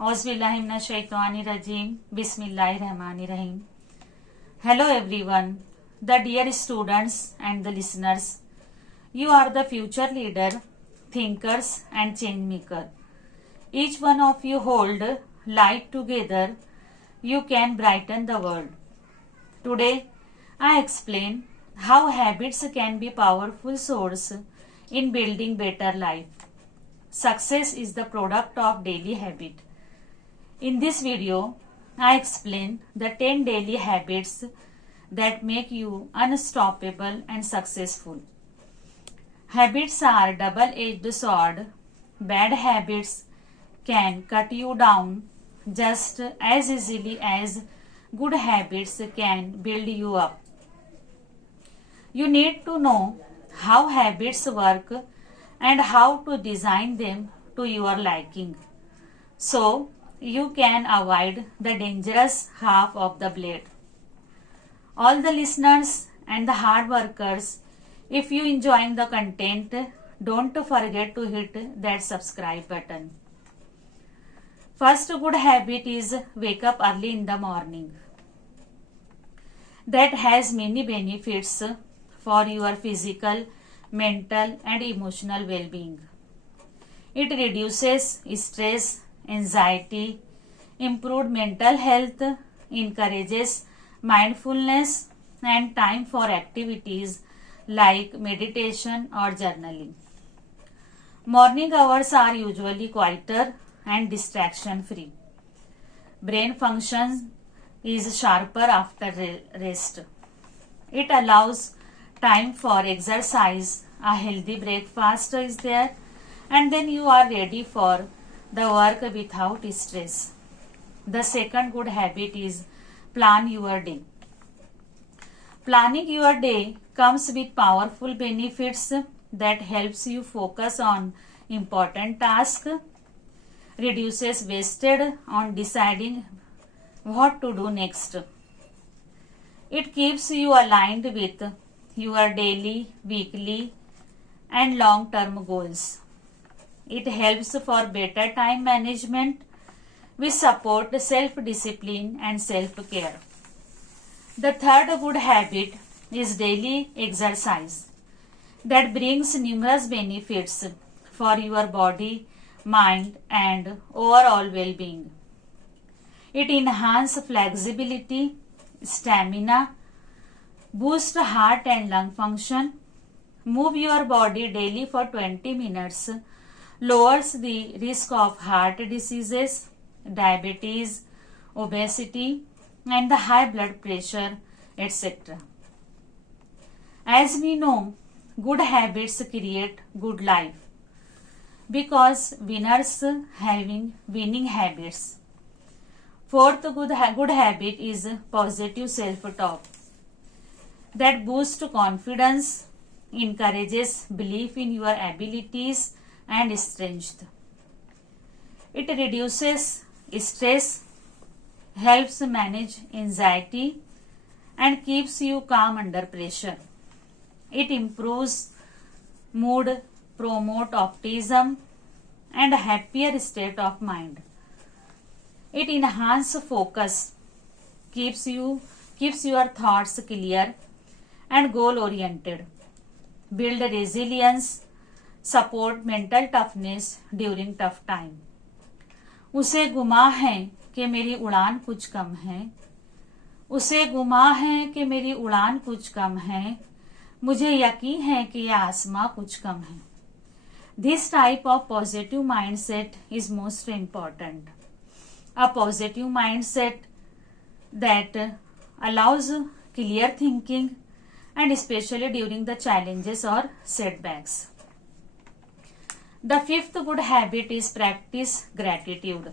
Auzubillahiminash-shaytanir-rajim. Bismillahir-rahmanir-rahim. Hello everyone, the dear students and the listeners. You are the future leader, thinkers and change maker. Each one of you hold light together. You can brighten the world. Today, I explain how habits can be powerful source in building better life. Success is the product of daily habit. In this video, I explain the 10 daily habits that make you unstoppable and successful. Habits are double-edged sword. Bad habits can cut you down just as easily as good habits can build you up. You need to know how habits work and how to design them to your liking, so you can avoid the dangerous half of the blade. All the listeners and the hard workers, if you enjoying the content, don't forget to hit that subscribe button. First good habit is wake up early in the morning. That has many benefits for your physical, mental and emotional well-being. It reduces stress, anxiety, improved mental health, encourages mindfulness and time for activities like meditation or journaling. Morning hours are usually quieter and distraction free. Brain function is sharper after rest. It allows time for exercise, a healthy breakfast is there, and then you are ready for the work without stress. The second good habit is plan your day. Planning your day comes with powerful benefits that helps you focus on important tasks, reduces wastage on deciding what to do next. It keeps you aligned with your daily, weekly and long-term goals. It helps for better time management. We support self-discipline and self-care. The third good habit is daily exercise that brings numerous benefits for your body, mind and overall well-being. It enhances flexibility, stamina, boosts heart and lung function. Move your body daily for 20 minutes. Lowers the risk of heart diseases, diabetes, obesity and the high blood pressure, etc. As we know, good habits create good life because winners having winning habits. Fourth good habit is positive self-talk that boosts confidence, encourages belief in your abilities and strength. It reduces stress, helps manage anxiety and keeps you calm under pressure. It improves mood, promotes optimism and a happier state of mind. It enhances focus, keeps your thoughts clear and goal oriented. Build resilience, support mental toughness during tough time. उसे गुमा है कि मेरी उड़ान कुछ कम है. उसे गुमा है कि मेरी उड़ान कुछ कम है. मुझे यकीन है कि यह आसमां कुछ कम है. This type of positive mindset is most important. A positive mindset that allows clear thinking and especially during the challenges or setbacks. The fifth good habit is practice gratitude.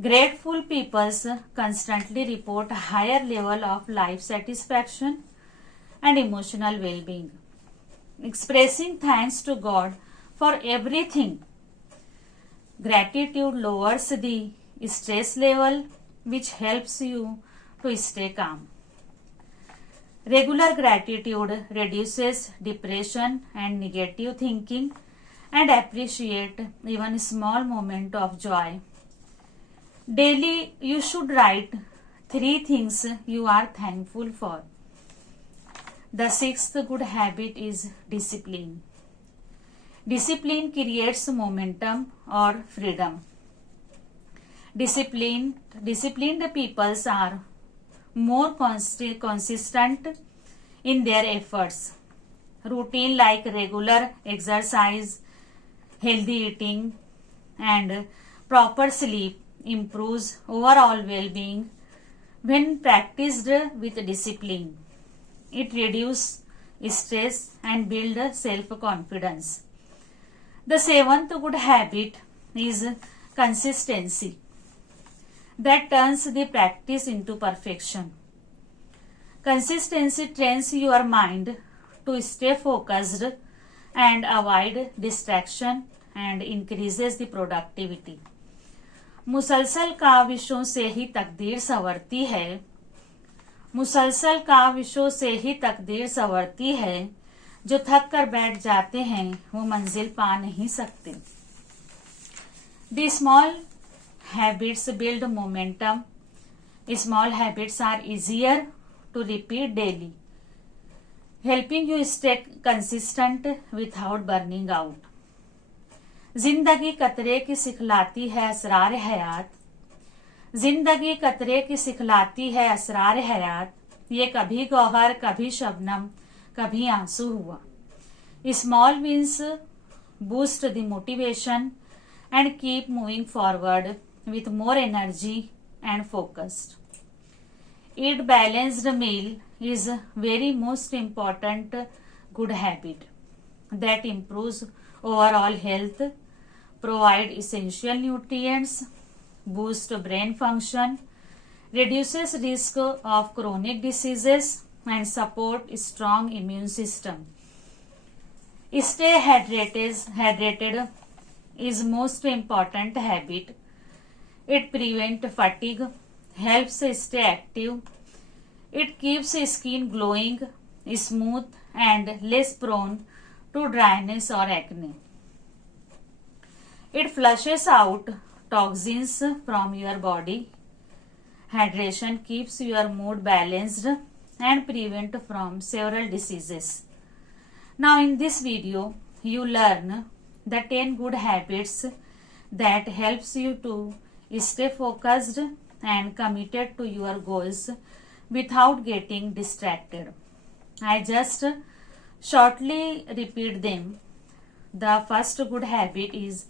Grateful people constantly report a higher level of life satisfaction and emotional well-being. Expressing thanks to God for everything. Gratitude lowers the stress level, which helps you to stay calm. Regular gratitude reduces depression and negative thinking and appreciate even small moment of joy Daily, you should write 3 things you are thankful for. The 6th good habit is discipline. Discipline creates momentum or freedom. Disciplined peoples are more consistent in their efforts. Routine like regular exercise, healthy eating, and proper sleep improves overall well-being when practiced with discipline. It reduces stress and builds self-confidence. The 7th good habit is consistency that turns the practice into perfection. Consistency trains your mind to stay focused and avoid distraction and increases the productivity. मुसलसल काविशों से ही तकदीर संवरती है. मुसलसल काविशों से ही तकदीर संवरती है. जो थक कर बैठ जाते हैं वो मंजिल पा नहीं सकते. The small habits build momentum. Small habits are easier to repeat daily, helping you stay consistent without burning out. जिंदगी कतरे की सिखलाती है असरार हयात. जिंदगी कतरे की सिखलाती है असरार हयात. ये कभी गौहर, कभी शबनम, कभी आंसू हुआ. Small wins boost the motivation and keep moving forward with more energy and focused. Eat balanced meal is very most important good habit that improves overall health, provide essential nutrients, boost brain function, reduces risk of chronic diseases and support strong immune system. Stay hydrated is most important habit. It prevents fatigue, helps stay active. It keeps skin glowing, smooth and less prone to dryness or acne. It flushes out toxins from your body. Hydration keeps your mood balanced and prevent from several diseases. Now in this video, you learn the 10 good habits that helps you to stay focused and committed to your goals without getting distracted. I just shortly repeat them. The first good habit is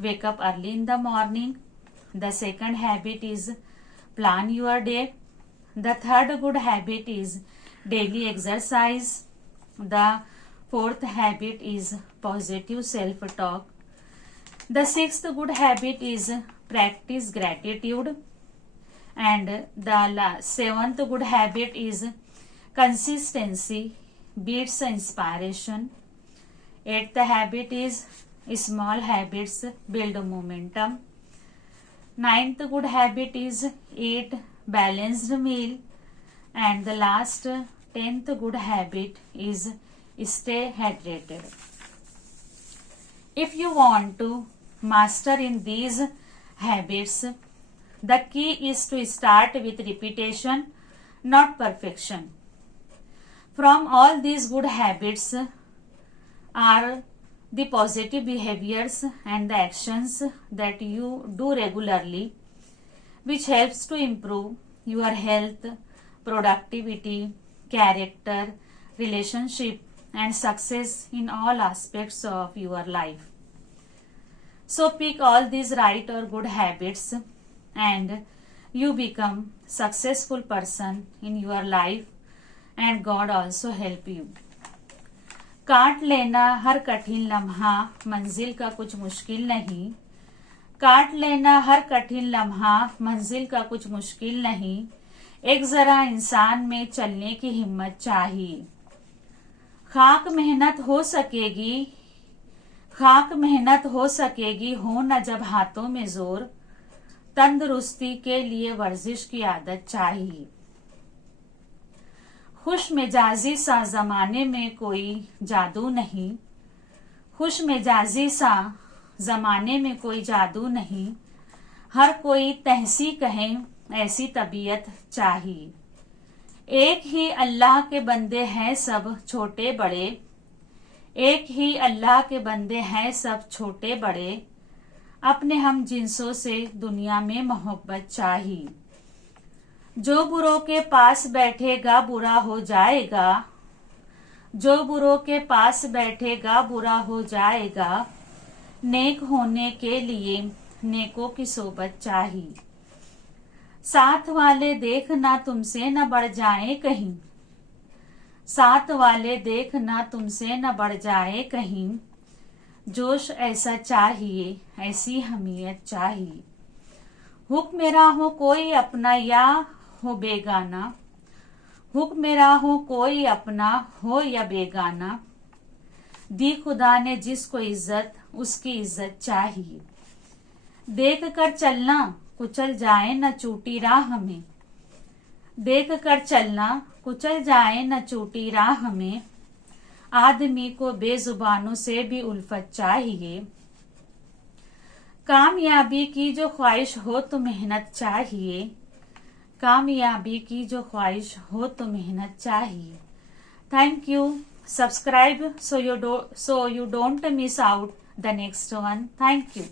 wake up early in the morning. The second habit is plan your day. The third good habit is daily exercise. The fourth habit is positive self-talk. The sixth good habit is practice gratitude. And the seventh good habit is consistency beats inspiration. Eighth habit is small habits build momentum. Ninth good habit is eat balanced meal. And the last 10th good habit is stay hydrated. If you want to master in these habits, the key is to start with repetition, not perfection. From all these good habits are the positive behaviors and the actions that you do regularly, which helps to improve your health, productivity, character, relationship, and success in all aspects of your life. So pick all these right or good habits and you become successful person in your life and God also help you. काट लेना हर कठिन लम्हा मंजिल का कुछ मुश्किल नहीं. काट लेना हर कठिन लम्हा मंजिल का कुछ मुश्किल नहीं. एक जरा इंसान में चलने की हिम्मत चाहिए. खाक मेहनत हो सकेगी, खाक मेहनत हो सकेगी, हो न जब हाथों में जोर. तंदुरुस्ती के लिए वर्जिश की आदत चाहिए. खुश मिजाजी सा जमाने में कोई जादू नहीं. खुश मिजाजी सा जमाने में कोई जादू नहीं. हर कोई तहसी कहे ऐसी तबीयत चाहिए। एक ही अल्लाह के बंदे हैं सब छोटे बड़े, एक ही अल्लाह के बंदे हैं सब छोटे बड़े, अपने हम जिन्सों से दुनिया में मोहब्बत चाहिए। जो बुरों के पास बैठेगा बुरा हो जाएगा, जो बुरों के पास बैठेगा बुरा हो जाएगा, नेक होने के लिए नेकों की सोबत चाहिए। साथ वाले देखना तुमसे न बढ़ जाए कहीं, साथ वाले देखना तुमसे न बढ़ जाए कहीं, जोश ऐसा चाहिए ऐसी हमीयत चाहिए। हुक्म मेरा हो कोई अपना या हो बेगाना, हुक्म मेरा हो कोई अपना हो या बेगाना, दी खुदा ने जिसको इज्जत उसकी इज्जत चाहिए। देख कर चलना कुचल जाए न चूटी राह में, देख कर चलना कुचल जाए न चूटी राह में, आदमी को बेजुबानों से भी उल्फत चाहिए। कामयाबी की जो ख्वाहिश हो तो मेहनत चाहिए, कामयाबी की जो ख्वाहिश हो तो मेहनत चाहिए। Thank you. Subscribe so you don't miss out the next one. Thank you.